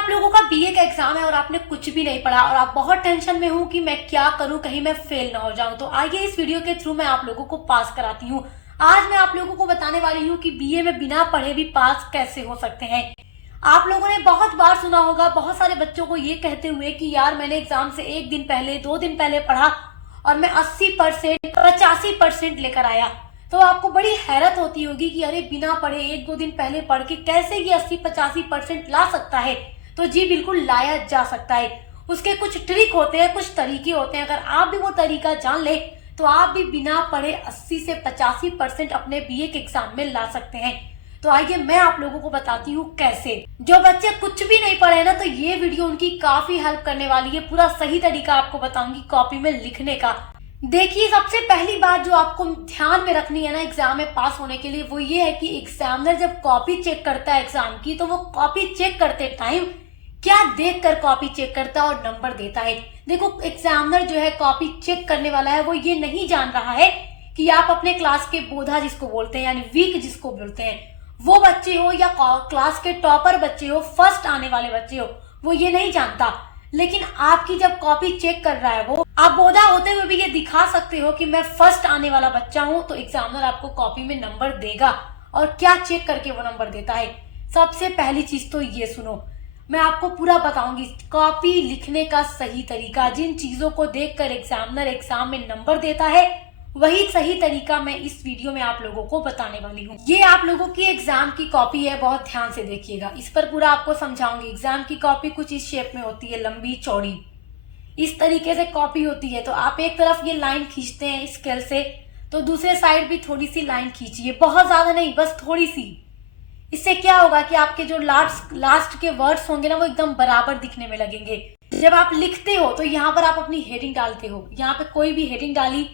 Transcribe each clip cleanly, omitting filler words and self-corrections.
आप लोगों का बीए का एग्जाम है और आपने कुछ भी नहीं पढ़ा और आप बहुत टेंशन में हो कि मैं क्या करूं, कहीं मैं फेल ना हो जाऊं, तो आइए इस वीडियो के थ्रू मैं आप लोगों को पास कराती हूं। आज मैं आप लोगों को बताने वाली हूं कि बीए में बिना पढ़े भी पास कैसे हो सकते हैं। आप लोगों ने बहुत बार सुना होगा बहुत सारे बच्चों को ये कहते हुए कि यार मैंने एग्जाम से 1 दिन पहले 2 दिन पहले पढ़ा और मैं 80% 85% लेकर आया। तो आपको बड़ी हैरत होती होगी कि अरे बिना पढ़े 1-2 दिन पहले पढ़ के कैसे ये 80-85% ला सकता है। तो जी बिल्कुल लाया जा सकता है। उसके कुछ ट्रिक होते हैं, कुछ तरीके होते हैं। अगर आप भी वो तरीका जान ले तो आप भी बिना पढ़े 80 से 85% अपने बीए के एग्जाम में ला सकते हैं। तो आइए मैं आप लोगों को बताती हूँ कैसे। जो बच्चे कुछ भी नहीं पढ़े ना, तो ये वीडियो उनकी काफी हेल्प करने वाली है। पूरा सही तरीका आपको बताऊंगी कॉपी में लिखने का। देखिए, सबसे पहली बात जो आपको ध्यान में रखनी है ना एग्जाम में पास होने के लिए, वो ये है कि एग्जामिनर जब कॉपी चेक करता है एग्जाम की, तो वो कॉपी चेक करते टाइम क्या देखकर कॉपी चेक करता है और नंबर देता है। देखो, एग्जामिनर जो है कॉपी चेक करने वाला है, वो ये नहीं जान रहा है कि आप अपने क्लास के बोधा जिसको बोलते हैं यानी वीक जिसको बोलते हैं वो बच्चे हो या क्लास के टॉपर बच्चे हो, फर्स्ट आने वाले बच्चे हो, वो ये नहीं जानता। लेकिन आपकी जब कॉपी चेक कर रहा है वो, आप बोधा होते हुए भी ये दिखा सकते हो कि मैं फर्स्ट आने वाला बच्चा हूं, तो एग्जामिनर आपको कॉपी में नंबर देगा। और क्या चेक करके वो नंबर देता है, सबसे पहली चीज तो ये सुनो, मैं आपको पूरा बताऊंगी कॉपी लिखने का सही तरीका। जिन चीजों को देखकर एग्जामिनर एग्जाम में नंबर देता है, वही सही तरीका मैं इस वीडियो में आप लोगों को बताने वाली हूँ। ये आप लोगों की एग्जाम की कॉपी है, बहुत ध्यान से देखिएगा, इस पर पूरा आपको समझाऊंगी। एग्जाम की कॉपी कुछ इस शेप में होती है, लंबी चौड़ी इस तरीके से कॉपी होती है। तो आप एक तरफ ये लाइन खींचते हैं स्केल से, तो दूसरे साइड भी थोड़ी सी लाइन खींचिए, बहुत ज्यादा नहीं, बस थोड़ी सी। इससे क्या होगा कि आपके जो लास्ट के वर्ड्स होंगे ना, वो एकदम बराबर दिखने में लगेंगे। जब आप लिखते हो तो यहाँ पर आप अपनी हेडिंग डालते हो, यहाँ पे कोई भी हेडिंग डाली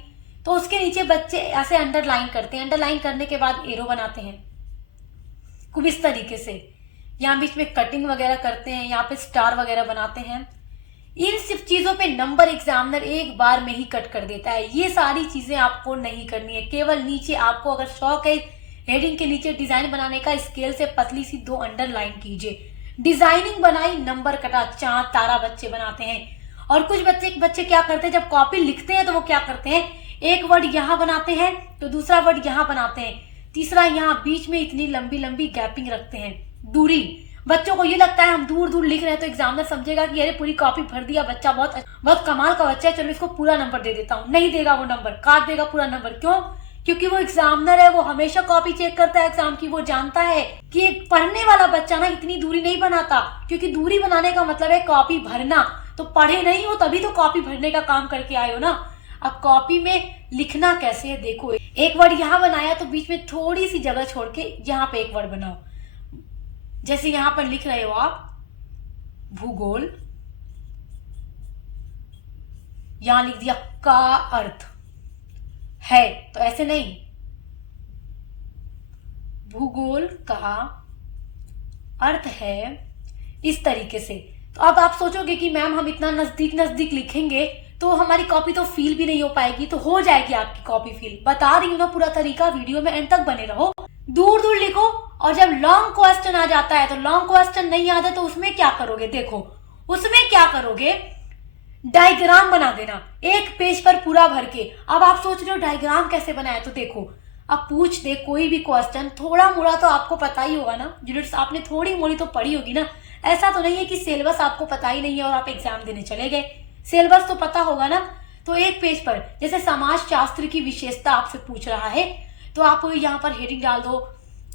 तो उसके नीचे बच्चे ऐसे अंडरलाइन करते हैं। अंडरलाइन करने के बाद एरो बनाते हैं कुछ इस तरीके से, यहाँ बीच में कटिंग वगैरह करते हैं, यहाँ पे स्टार वगैरह बनाते हैं। इन सिर्फ चीजों पे नंबर एग्जामिनर एक बार में ही कट कर देता है। ये सारी चीजें आपको नहीं करनी है। केवल नीचे आपको अगर शौक है हेडिंग के नीचे डिजाइन बनाने का, स्केल से पतली सी 2 अंडरलाइन कीजिए। डिजाइनिंग बनाई, नंबर कटा, चांद तारा बच्चे बनाते हैं। और कुछ बच्चे क्या करते हैं, जब कॉपी लिखते हैं तो वो क्या करते हैं, एक वर्ड यहाँ बनाते हैं तो दूसरा वर्ड यहाँ बनाते हैं, तीसरा यहाँ, बीच में इतनी लंबी लंबी गैपिंग रखते हैं, दूरी। बच्चों को ये लगता है हम दूर दूर लिख रहे हैं तो एग्जामिनर समझेगा कि अरे पूरी कॉपी भर दिया बच्चा, बहुत कमाल का बच्चा है, चलो इसको पूरा नंबर दे देता हूँ। नहीं देगा, वो नंबर काट देगा पूरा नंबर। क्यों? क्योंकि वो एग्जामिनर है, वो हमेशा कॉपी चेक करता है एग्जाम की। वो जानता है कि एक पढ़ने वाला बच्चा ना इतनी दूरी नहीं बनाता, क्योंकि दूरी बनाने का मतलब है कॉपी भरना। तो पढ़े नहीं हो तभी तो कॉपी भरने का काम करके आए हो ना। अब कॉपी में लिखना कैसे है देखो, एक वर्ड यहाँ बनाया तो बीच में थोड़ी सी जगह छोड़ के यहाँ पे एक वर्ड बनाओ। जैसे यहाँ पर लिख रहे हो आप भूगोल, यहां लिख दिया का अर्थ है, तो ऐसे नहीं, भूगोल का अर्थ है, इस तरीके से। तो अब आप सोचोगे कि मैम हम इतना नजदीक नजदीक लिखेंगे तो हमारी कॉपी तो फील भी नहीं हो पाएगी। तो हो जाएगी आपकी कॉपी फील, बता रही हूँ ना पूरा तरीका, वीडियो में एंड तक बने रहो। दूर दूर लिखो, और जब लॉन्ग क्वेश्चन आ जाता है तो लॉन्ग क्वेश्चन नहीं आता तो उसमें क्या करोगे, देखो उसमें क्या करोगे, डायग्राम बना देना एक पेज पर पूरा भर के। अब आप सोच रहे हो डायग्राम कैसे बनाया, तो देखो अब पूछ दे कोई भी क्वेश्चन, थोड़ा मोड़ा तो आपको पता ही होगा ना, यूनिट्स आपने थोड़ी मोड़ी तो पढ़ी होगी ना। ऐसा तो नहीं है कि सिलेबस आपको पता ही नहीं है और आप एग्जाम देने चले गए, सिलेबस तो पता होगा ना। तो एक पेज पर जैसे समाज शास्त्र की विशेषता आपसे पूछ रहा है, तो आप यहाँ पर हेडिंग डाल दो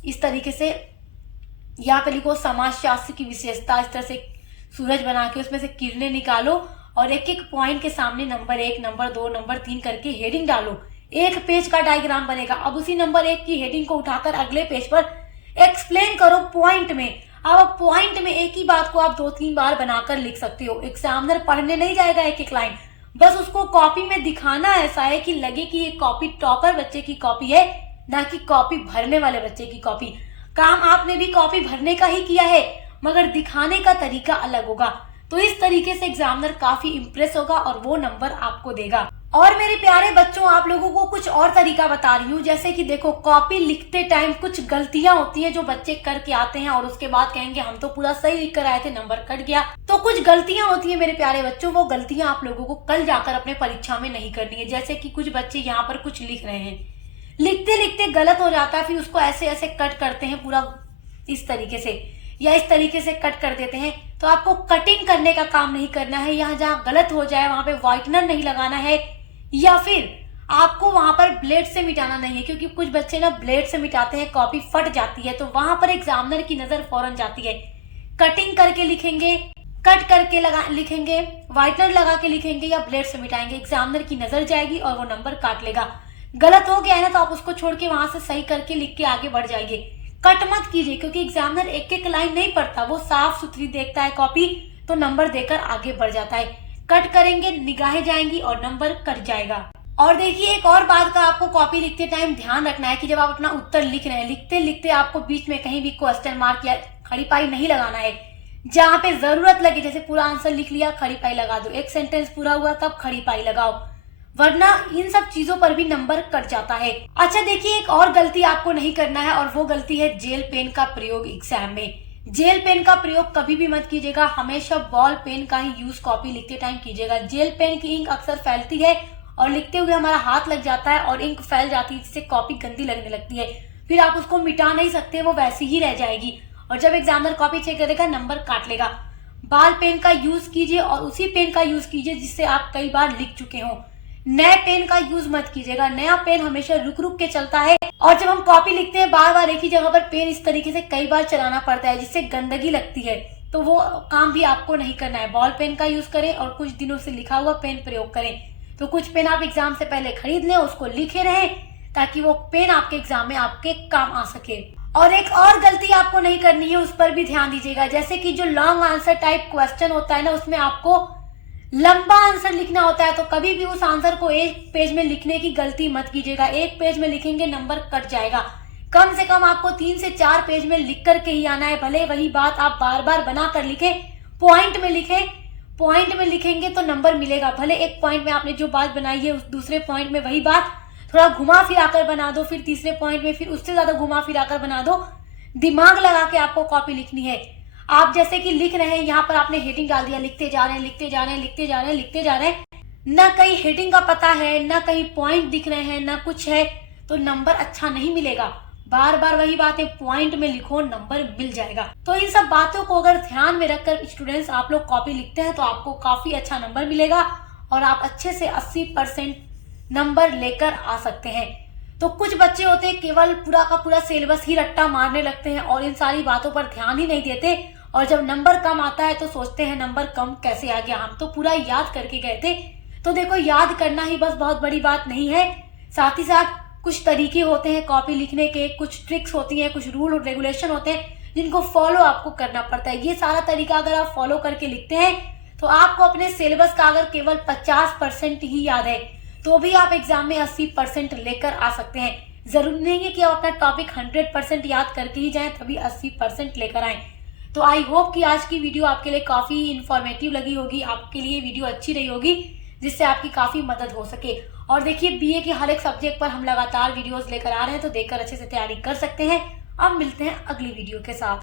इस तरीके से, यहाँ पे लिखो समाज शास्त्र की विशेषता, इस तरह से सूरज बना के उसमें से किरणें निकालो और एक एक पॉइंट के सामने नंबर 1, नंबर 2, नंबर 3 करके हेडिंग डालो। एक पेज का डायग्राम बनेगा। अब उसी नंबर 1 की हेडिंग को उठाकर अगले पेज पर एक्सप्लेन करो पॉइंट में। अब पॉइंट में एक ही बात को आप 2-3 बार बनाकर लिख सकते हो। एग्जामिनर पढ़ने नहीं जाएगा एक एक लाइन, बस उसको कॉपी में दिखाना ऐसा है कि लगे कि ये कॉपी टॉपर बच्चे की कॉपी है, ना कि कॉपी भरने वाले बच्चे की कॉपी। काम आपने भी कॉपी भरने का ही किया है, मगर दिखाने का तरीका अलग होगा। तो इस तरीके से एग्जामिनर काफी इंप्रेस होगा और वो नंबर आपको देगा। और मेरे प्यारे बच्चों, आप लोगों को कुछ और तरीका बता रही हूँ। जैसे कि देखो, कॉपी लिखते टाइम कुछ गलतियां होती हैं जो बच्चे करके आते हैं और उसके बाद कहेंगे हम तो पूरा सही लिख कर आए थे, नंबर कट गया। तो कुछ गलतियां होती है मेरे प्यारे बच्चों, वो गलतियां आप लोगों को कल जाकर अपने परीक्षा में नहीं करनी है। जैसे कि कुछ बच्चे यहाँ पर कुछ लिख रहे हैं, लिखते लिखते गलत हो जाता है, फिर उसको ऐसे ऐसे कट करते हैं पूरा इस तरीके से, या इस तरीके से कट कर देते हैं। तो आपको कटिंग करने का काम नहीं करना है। यहाँ जहाँ गलत हो जाए वहां पे व्हाइटनर नहीं लगाना है, या फिर आपको वहां पर ब्लेड से मिटाना नहीं है, क्योंकि कुछ बच्चे ना ब्लेड से मिटाते हैं, कॉपी फट जाती है, तो वहां पर एग्जामिनर की नजर फौरन जाती है। कटिंग करके लिखेंगे, कट करके लिखेंगे, व्हाइटनर लगा के लिखेंगे या ब्लेड से मिटाएंगे, एग्जामिनर की नजर जाएगी और वो नंबर काट लेगा। गलत हो गया है ना, तो आप उसको छोड़ के वहां से सही करके लिख के आगे बढ़ जाइए। कट मत कीजिए, क्योंकि एग्जामिनर एक एक लाइन नहीं पढ़ता, वो साफ सुथरी देखता है कॉपी, तो नंबर देकर आगे बढ़ जाता है। कट करेंगे, निगाहें जाएंगी और नंबर कट जाएगा। और देखिए, एक और बात का आपको कॉपी लिखते टाइम ध्यान रखना है कि जब आप अपना उत्तर लिख रहे हैं, लिखते लिखते आपको बीच में कहीं भी क्वेश्चन मार्क या खड़ी पाई नहीं लगाना है। जहां पे जरूरत लगे, जैसे पूरा आंसर लिख लिया, खड़ी पाई लगा दो, एक सेंटेंस पूरा हुआ तब खड़ी पाई लगाओ, वरना इन सब चीजों पर भी नंबर कट जाता है। अच्छा देखिए, एक और गलती आपको नहीं करना है और वो गलती है जेल पेन का प्रयोग एग्जाम में। जेल पेन का प्रयोग कभी भी मत कीजिएगा, हमेशा बॉल पेन का ही यूज कॉपी लिखते टाइम कीजिएगा। जेल पेन की इंक अक्सर फैलती है और लिखते हुए हमारा हाथ लग जाता है और इंक फैल जाती है, जिससे कॉपी गंदी लगने लगती है, फिर आप उसको मिटा नहीं सकते, वो वैसी ही रह जाएगी और जब एग्जामिनर कॉपी चेक करेगा नंबर काट लेगा। बॉल पेन का यूज कीजिए और उसी पेन का यूज कीजिए जिससे आप कई बार लिख चुके हो। नए पेन का यूज मत कीजिएगा, नया पेन हमेशा रुक रुक के चलता है और जब हम कॉपी लिखते हैं बार बार एक ही जगह पर पेन इस तरीके से कई बार चलाना पड़ता है, जिससे गंदगी लगती है, तो वो काम भी आपको नहीं करना है। बॉल पेन का यूज करें और कुछ दिनों से लिखा हुआ पेन प्रयोग करें। तो कुछ पेन आप एग्जाम से पहले खरीद लें, उसको लिखे रहें ताकि वो पेन आपके एग्जाम में आपके काम आ सके। और एक और गलती आपको नहीं करनी है, उस पर भी ध्यान दीजिएगा। जैसे कि जो लॉन्ग आंसर टाइप क्वेश्चन होता है ना, उसमें आपको लंबा आंसर लिखना होता है, तो कभी भी उस आंसर को एक पेज में लिखने की गलती मत कीजिएगा। एक पेज में लिखेंगे नंबर कट जाएगा। कम से कम आपको 3 से 4 पेज में लिख करके ही आना है। भले वही बात आप बार बार बना कर लिखे, पॉइंट में लिखे, पॉइंट में लिखेंगे तो नंबर मिलेगा। भले एक पॉइंट में आपने जो बात बनाई है उस दूसरे पॉइंट में वही बात थोड़ा घुमा फिरा कर बना दो, फिर तीसरे पॉइंट में फिर उससे ज्यादा घुमा फिरा कर बना दो। दिमाग लगा के आपको कॉपी लिखनी है। आप जैसे कि लिख रहे हैं, यहाँ पर आपने हेडिंग डाल दिया, लिखते जा रहे हैं, लिखते जा रहे हैं, लिखते जा रहे हैं, लिखते जा रहे हैं, ना कहीं हेडिंग का पता है, ना कहीं पॉइंट दिख रहे हैं, ना कुछ है, तो नंबर अच्छा नहीं मिलेगा। बार बार वही बातें पॉइंट में लिखो, नंबर मिल जाएगा। तो इन सब बातों को अगर ध्यान में रखकर स्टूडेंट्स आप लोग कॉपी लिखते हैं तो आपको काफी अच्छा नंबर मिलेगा और आप अच्छे से 80% नंबर लेकर आ सकते हैं। तो कुछ बच्चे होते हैं केवल पूरा का पूरा सिलेबस ही रट्टा मारने लगते हैं और इन सारी बातों पर ध्यान ही नहीं देते, और जब नंबर कम आता है तो सोचते हैं नंबर कम कैसे आ गया, हम तो पूरा याद करके गए थे। तो देखो, याद करना ही बस बहुत बड़ी बात नहीं है, साथ ही साथ कुछ तरीके होते हैं कॉपी लिखने के, कुछ ट्रिक्स होती हैं, कुछ रूल और रेगुलेशन होते हैं जिनको फॉलो आपको करना पड़ता है। ये सारा तरीका अगर आप फॉलो करके लिखते हैं तो आपको अपने सिलेबस का अगर केवल 50% ही याद है तो भी आप एग्जाम में 80% लेकर आ सकते हैं। जरूरी नहीं है कि आप अपना टॉपिक 100% याद करके ही जाएं तभी 80% लेकर आए। तो आई होप कि आज की वीडियो आपके लिए काफी इंफॉर्मेटिव लगी होगी, आपके लिए वीडियो अच्छी रही होगी, जिससे आपकी काफी मदद हो सके। और देखिए, बीए के हर एक सब्जेक्ट पर हम लगातार वीडियोस लेकर आ रहे हैं, तो देखकर अच्छे से तैयारी कर सकते हैं। अब मिलते हैं अगली वीडियो के साथ।